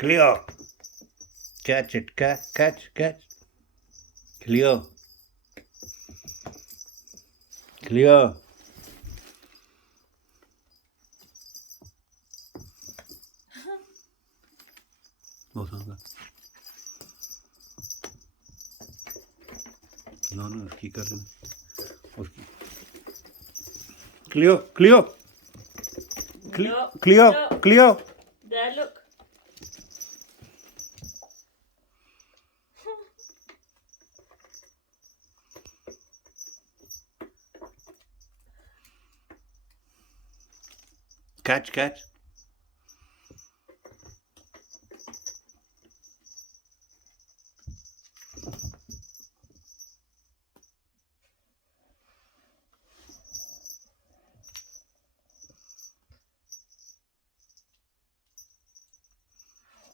Cleo. Catch it. Catch. Cleo. Cleo. बहुत होगा ना उसकी कर उसकी Cleo. No, Cleo. no. Cleo. There, look. Catch.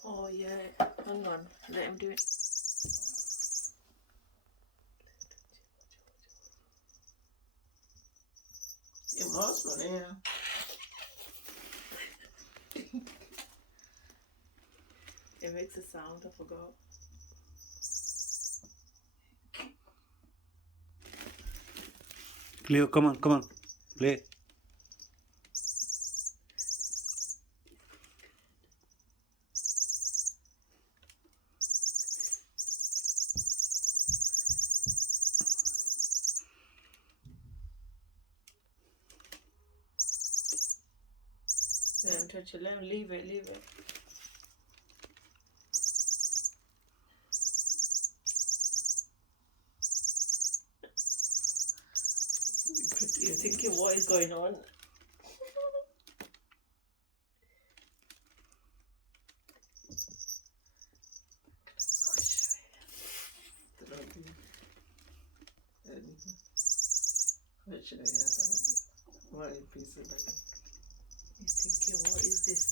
Oh yeah. Hang on. Let him do it. It must run in. It makes a sound. I forgot. Cleo, come on. Play. Let him touch it. Let him leave it. You're thinking what is going on? He's thinking, what is this?